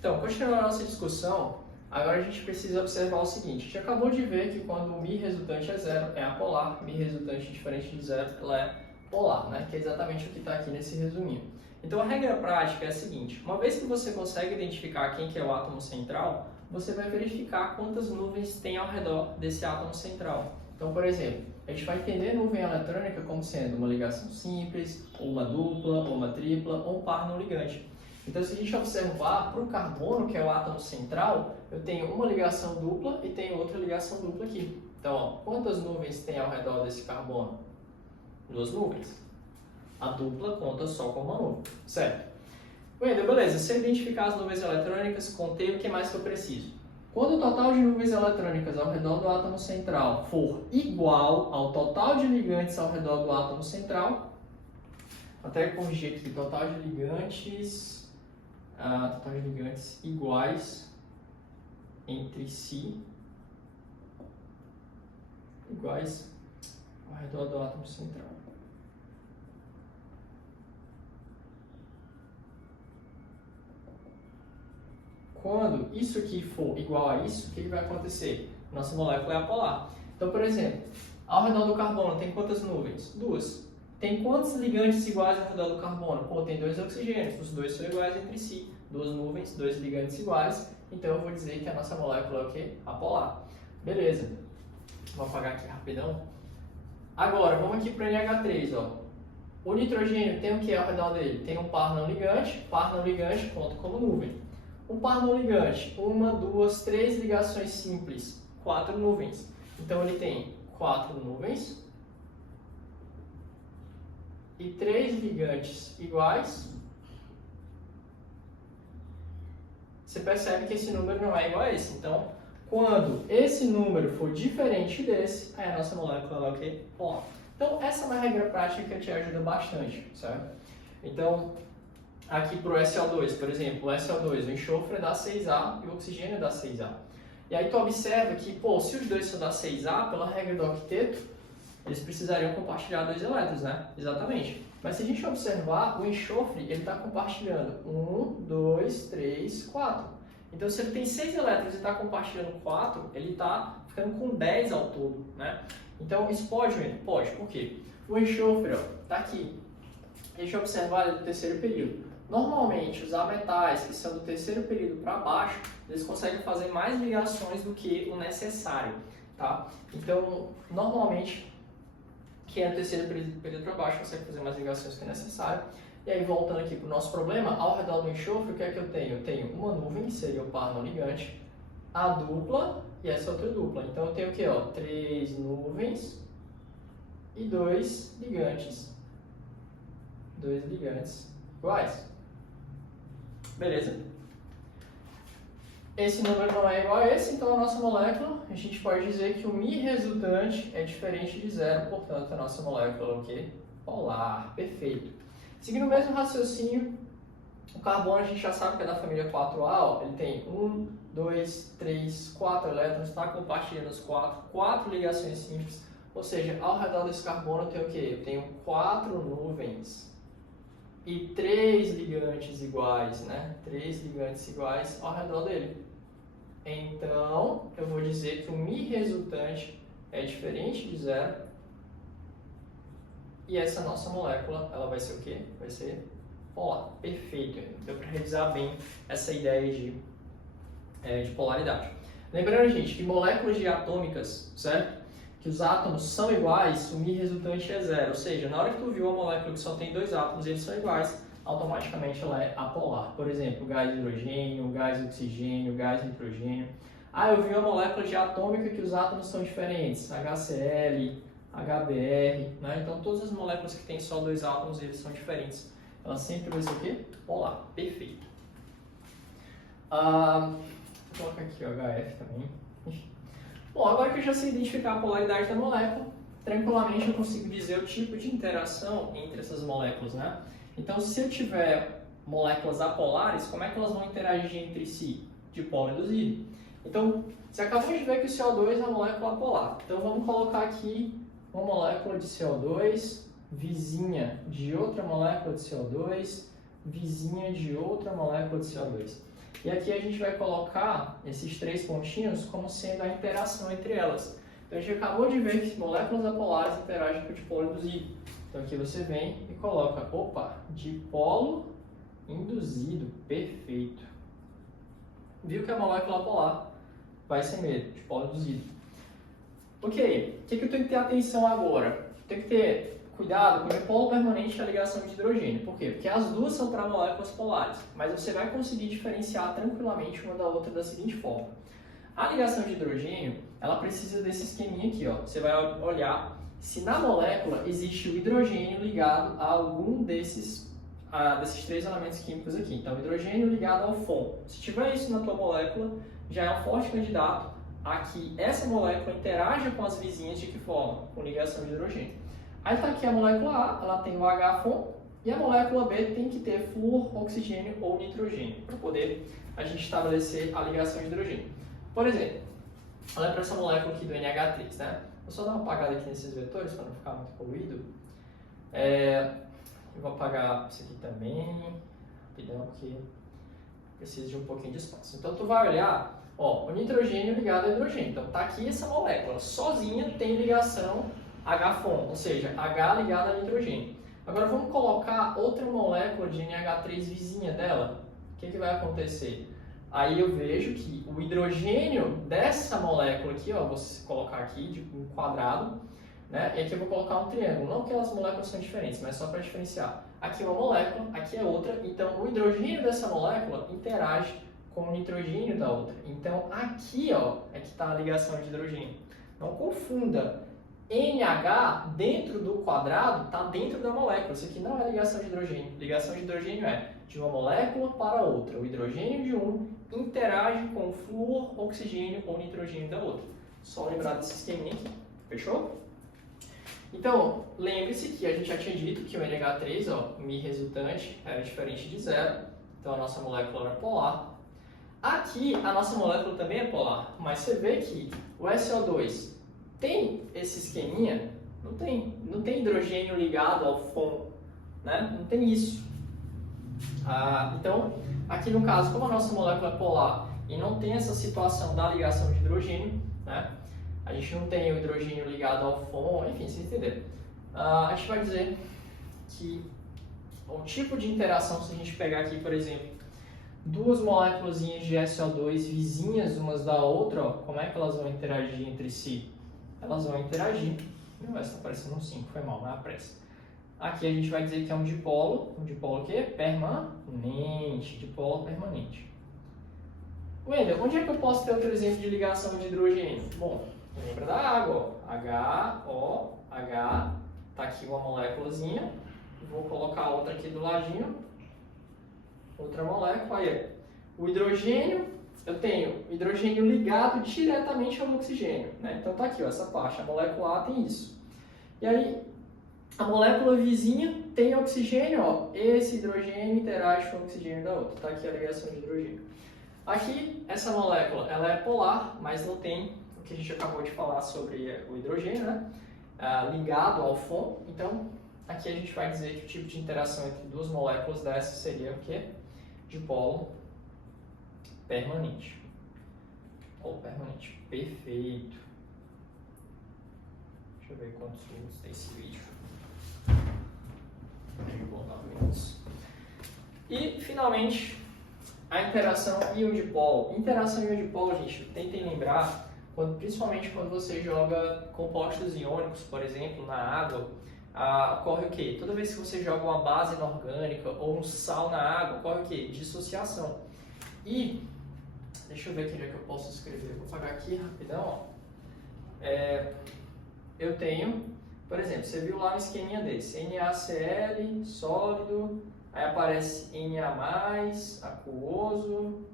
Então, continuando a nossa discussão, agora a gente precisa observar o seguinte. A gente acabou de ver que quando o Mi resultante é zero, é apolar. Mi resultante diferente de zero, ela é polar, né? Que é exatamente o que está aqui nesse resuminho. Então, a regra prática é a seguinte. Uma vez que você consegue identificar quem que é o átomo central, você vai verificar quantas nuvens tem ao redor desse átomo central. Então, por exemplo, a gente vai entender nuvem eletrônica como sendo uma ligação simples, ou uma dupla, ou uma tripla, ou um par não ligante. Então, se a gente observar para o carbono, que é o átomo central, eu tenho uma ligação dupla e tenho outra ligação dupla aqui. Então, ó, quantas nuvens tem ao redor desse carbono? 2 nuvens. A dupla conta só com uma nuvem, certo? Wendel, beleza, se eu identificar as nuvens eletrônicas, contei o que mais que eu preciso. Quando o total de nuvens eletrônicas ao redor do átomo central for igual ao total de ligantes ao redor do átomo central, até corrigir aqui, total de ligantes iguais entre si, iguais ao redor do átomo central. Quando isso aqui for igual a isso, o que vai acontecer? Nossa molécula é apolar. Então, por exemplo, ao redor do carbono tem quantas nuvens? 2. Tem quantos ligantes iguais ao redor do carbono? Pô, tem 2 oxigênios, os dois são iguais entre si. 2 nuvens, 2 ligantes iguais, então eu vou dizer que a nossa molécula é o quê? Apolar. Beleza. Vou apagar aqui rapidão. Agora, vamos aqui para o NH3, ó. O nitrogênio tem o que ao redor dele? Tem um par não ligante conta como nuvem. Um par não ligante, 1, 2, 3 ligações simples, 4 nuvens. Então ele tem 4 nuvens e 3 ligantes iguais. Você percebe que esse número não é igual a esse. Então, quando esse número for diferente desse, aí a nossa molécula é o quê? Polar. Então, essa é uma regra prática que te ajuda bastante, certo? Então, aqui para o SO2, por exemplo, o SO2, o enxofre dá 6A e o oxigênio dá 6A. E aí tu observa que, pô, se os dois são da 6A, pela regra do octeto, eles precisariam compartilhar 2 elétrons, né? Exatamente. Mas se a gente observar, o enxofre, ele está compartilhando 1, 2, 3, 4. Então, se ele tem 6 elétrons e está compartilhando 4, ele está ficando com 10 ao todo, né? Então, isso pode, pode. Por quê? O enxofre, ó, está aqui. Deixa eu observar ele do terceiro período. Normalmente, os ametais que são do terceiro período para baixo, eles conseguem fazer mais ligações do que o necessário, tá? Então, normalmente, quem é do terceiro período para baixo consegue fazer mais ligações do que é necessário. E aí, voltando aqui para o nosso problema, ao redor do enxofre, o que é que eu tenho? Eu tenho uma nuvem, que seria o par não ligante, a dupla e essa outra dupla. Então, eu tenho o quê? 3 nuvens e 2 ligantes. 2 ligantes iguais. Beleza? Esse número não é igual a esse, então a nossa molécula, a gente pode dizer que o Mi resultante é diferente de zero, portanto a nossa molécula é o quê? Polar. Perfeito. Seguindo o mesmo raciocínio, o carbono a gente já sabe que é da família 4A, ó, ele tem 1, 2, 3, 4 elétrons, está compartilhando os 4 ligações simples, ou seja, ao redor desse carbono eu tenho o quê? Eu tenho 4 nuvens. E 3 ligantes iguais, né? 3 ligantes iguais ao redor dele. Então, eu vou dizer que o Mi resultante é diferente de zero. E essa nossa molécula, ela vai ser o quê? Vai ser polar. Perfeito. Deu para revisar bem essa ideia de polaridade. Lembrando, gente, que moléculas diatômicas, certo? Que os átomos são iguais, o Mi resultante é zero. Ou seja, na hora que tu viu uma molécula que só tem 2 átomos e eles são iguais, automaticamente ela é apolar. Por exemplo, gás hidrogênio, gás oxigênio, gás nitrogênio. Ah, eu vi uma molécula diatômica que os átomos são diferentes, HCl, HBr, né? Então todas as moléculas que têm só 2 átomos eles são diferentes. Ela sempre vai ser o quê? Polar. Perfeito. Vou colocar aqui o HF também. Bom, agora que eu já sei identificar a polaridade da molécula, tranquilamente eu consigo dizer o tipo de interação entre essas moléculas, né? Então, se eu tiver moléculas apolares, como é que elas vão interagir entre si? Dipolo induzido. Então, você acabou de ver que o CO2 é uma molécula polar. Então, vamos colocar aqui uma molécula de CO2, vizinha de outra molécula de CO2, vizinha de outra molécula de CO2. E aqui a gente vai colocar esses 3 pontinhos como sendo a interação entre elas. Então a gente acabou de ver que moléculas apolares interagem com o dipolo induzido. Então aqui você vem e coloca, opa, dipolo induzido, perfeito. Viu que a molécula apolar vai ser mesmo, dipolo induzido. Ok, o que eu tenho que ter atenção agora? Tenho que ter cuidado com o dipolo permanente e a ligação de hidrogênio. Por quê? Porque as duas são para moléculas polares, mas você vai conseguir diferenciar tranquilamente uma da outra da seguinte forma. A ligação de hidrogênio, ela precisa desse esqueminha aqui, ó. Você vai olhar se na molécula existe o hidrogênio ligado a algum desses 3 elementos químicos aqui. Então, hidrogênio ligado ao FON. Se tiver isso na tua molécula, já é um forte candidato a que essa molécula interaja com as vizinhas de que forma? Com ligação de hidrogênio. Aí está aqui a molécula A, ela tem o H-FON, e a molécula B tem que ter flúor, oxigênio ou nitrogênio, para poder a gente estabelecer a ligação de hidrogênio. Por exemplo, olha para essa molécula aqui do NH3, né? Vou só dar uma apagada aqui nesses vetores para não ficar muito poluído. Eu vou apagar isso aqui também, rapidão, porque precisa de um pouquinho de espaço. Então, tu vai olhar, ó, o nitrogênio ligado ao hidrogênio. Então, tá aqui essa molécula, sozinha tem ligação H-FON, ou seja, H ligado a nitrogênio. Agora, vamos colocar outra molécula de NH3 vizinha dela. O que vai acontecer? Aí eu vejo que o hidrogênio dessa molécula aqui, ó, vou colocar aqui de um quadrado, né? E aqui eu vou colocar um triângulo. Não que as moléculas são diferentes, mas só para diferenciar. Aqui é uma molécula, aqui é outra. Então, o hidrogênio dessa molécula interage com o nitrogênio da outra. Então, aqui, ó, é que está a ligação de hidrogênio. Não confunda. NH dentro do quadrado está dentro da molécula. Isso aqui não é ligação de hidrogênio. Ligação de hidrogênio é de uma molécula para outra. O hidrogênio de um interage com o flúor, oxigênio ou nitrogênio da outra. Só lembrar desse esqueminha aqui. Fechou? Então, lembre-se que a gente já tinha dito que o NH3, ó, o Mi resultante, era diferente de zero. Então, a nossa molécula era polar. Aqui, a nossa molécula também é polar. Mas você vê que o SO2 tem esse esqueminha? Não tem. Não tem hidrogênio ligado ao FON, né? Não tem isso. Então, aqui no caso, como a nossa molécula é polar e não tem essa situação da ligação de hidrogênio, né? A gente não tem o hidrogênio ligado ao FON, enfim, vocês entenderam. A gente vai dizer que o tipo de interação, se a gente pegar aqui, por exemplo, duas moléculas de SO2 vizinhas umas da outra, ó, como é que elas vão interagir entre si? Elas vão interagir. Não vai estar aparecendo um 5, foi mal, não é a pressa. Aqui a gente vai dizer que é um dipolo o quê? Permanente, dipolo permanente. Wendel, onde é que eu posso ter outro exemplo de ligação de hidrogênio? Bom, lembra da água, ó. HOH, tá aqui uma moléculazinha, vou colocar outra aqui do ladinho, outra molécula, aí o hidrogênio, eu tenho o hidrogênio ligado diretamente ao oxigênio, né? Então tá aqui, ó, essa parte, a molécula A tem isso. E aí, a molécula vizinha tem oxigênio, ó, esse hidrogênio interage com o oxigênio da outra, tá aqui a ligação de hidrogênio. Aqui, essa molécula, ela é polar, mas não tem o que a gente acabou de falar sobre o hidrogênio, né? Ligado ao FON. Então, aqui a gente vai dizer que o tipo de interação entre duas moléculas dessas seria o quê? Dipolo permanente. Dipolo permanente. Perfeito. Deixa eu ver quantos minutos tem esse vídeo. E, finalmente, a interação íon-dipolo. Interação íon-dipolo, gente, tentem lembrar, principalmente quando você joga compostos iônicos, por exemplo, na água, ocorre o quê? Toda vez que você joga uma base inorgânica ou um sal na água, ocorre o quê? Dissociação. E, deixa eu ver aqui onde é que eu posso escrever. Vou apagar aqui rapidão. Eu tenho, por exemplo, você viu lá um esqueminha desse, NaCl, sólido, aí aparece Na+, aquoso,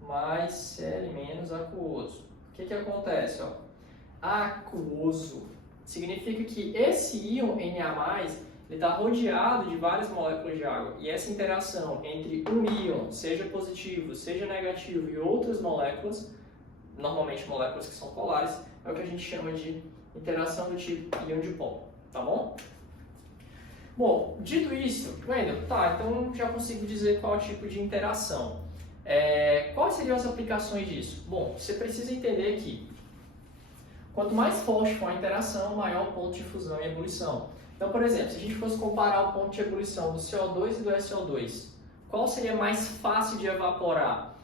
mais Cl- aquoso. O que acontece? Ó? Aquoso significa que esse íon Na+, está rodeado de várias moléculas de água. E essa interação entre um íon, seja positivo, seja negativo, e outras moléculas, normalmente moléculas que são polares, é o que a gente chama de interação do tipo íon-dipolo, tá bom? Bom, dito isso, Wendel, tá, então já consigo dizer qual é o tipo de interação. Quais seriam as aplicações disso? Bom, você precisa entender que quanto mais forte for a interação, maior o ponto de fusão e ebulição. Então, por exemplo, se a gente fosse comparar o ponto de ebulição do CO2 e do SO2, qual seria mais fácil de evaporar?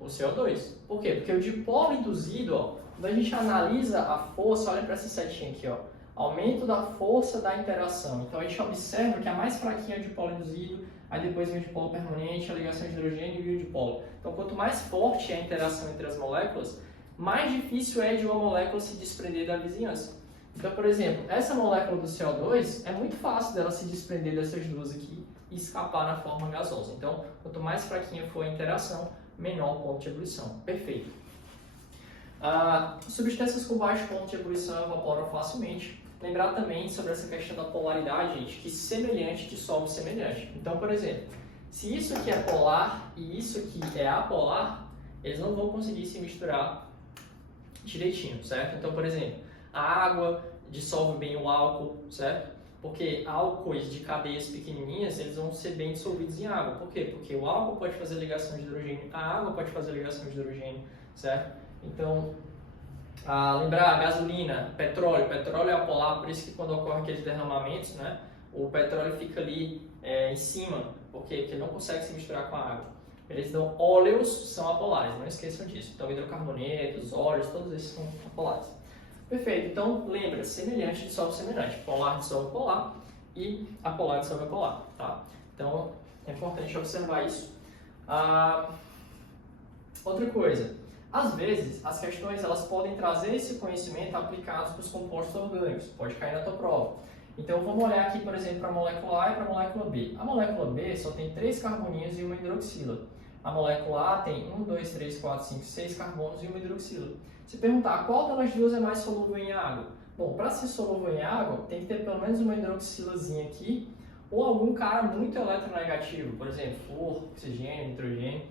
O CO2. Por quê? Porque o dipolo induzido, ó, quando a gente analisa a força, olha para essa setinha aqui, ó, aumento da força da interação. Então a gente observa que a mais fraquinha é o dipolo induzido, aí depois vem o dipolo permanente, a ligação de hidrogênio e o dipolo. Então quanto mais forte é a interação entre as moléculas, mais difícil é de uma molécula se desprender da vizinhança. Então, por exemplo, essa molécula do CO2 é muito fácil dela se desprender dessas duas aqui e escapar na forma gasosa. Então, quanto mais fraquinha for a interação, menor o ponto de ebulição. Perfeito. Substâncias com baixo ponto de ebulição evaporam facilmente. Lembrar também sobre essa questão da polaridade, gente, que semelhante dissolve semelhante. Então, por exemplo, se isso aqui é polar e isso aqui é apolar, eles não vão conseguir se misturar direitinho, certo? Então, por exemplo, a água dissolve bem o álcool, certo? Porque álcoois de cadeias pequenininhas, eles vão ser bem dissolvidos em água. Por quê? Porque o álcool pode fazer ligação de hidrogênio, a água pode fazer ligação de hidrogênio, certo? Então, lembrar, gasolina, petróleo é apolar, por isso que quando ocorrem aqueles derramamentos, né, o petróleo fica ali em cima, por quê? Porque ele não consegue se misturar com a água. Então, óleos são apolares, não esqueçam disso. Então, hidrocarbonetos, óleos, todos esses são apolares. Perfeito, então lembra, semelhante dissolve semelhante, polar dissolve polar e apolar dissolve apolar, tá? Então é importante observar isso. Outra coisa, às vezes as questões elas podem trazer esse conhecimento aplicado para os compostos orgânicos, pode cair na tua prova. Então vamos olhar aqui, por exemplo, para a molécula A e para a molécula B. A molécula B só tem 3 carboninhos e uma hidroxila. A molécula A tem 1, 2, 3, 4, 5, 6 carbonos e uma hidroxila. Se perguntar qual delas duas é mais solúvel em água? Bom, para ser solúvel em água, tem que ter pelo menos uma hidroxilazinha aqui, ou algum cara muito eletronegativo, por exemplo, flúor, oxigênio, nitrogênio.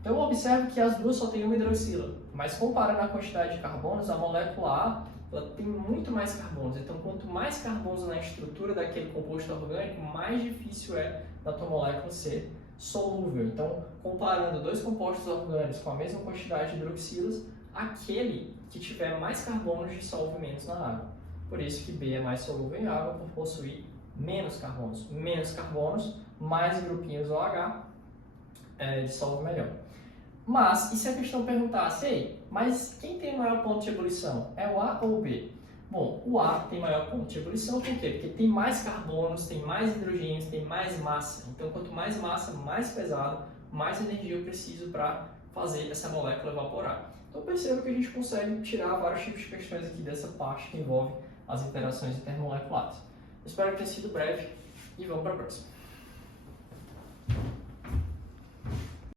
Então observe que as duas só têm uma hidroxila, mas comparando a quantidade de carbonos, a molécula A ela tem muito mais carbonos. Então quanto mais carbonos na estrutura daquele composto orgânico, mais difícil é da tua molécula ser solúvel. Então, comparando dois compostos orgânicos com a mesma quantidade de hidroxilas, aquele que tiver mais carbonos dissolve menos na água. Por isso que B é mais solúvel em água, por possuir menos carbonos. Menos carbonos, mais grupinhos OH, dissolve melhor. Mas, e se a questão perguntasse, ei, mas quem tem maior ponto de ebulição? É o A ou o B? Bom, o A tem maior ponto de ebulição, por quê? Porque tem mais carbonos, tem mais hidrogênios, tem mais massa. Então, quanto mais massa, mais pesado, mais energia eu preciso para fazer essa molécula evaporar. Então, perceba que a gente consegue tirar vários tipos de questões aqui dessa parte que envolve as interações intermoleculares. Eu espero que tenha sido breve e vamos para a próxima.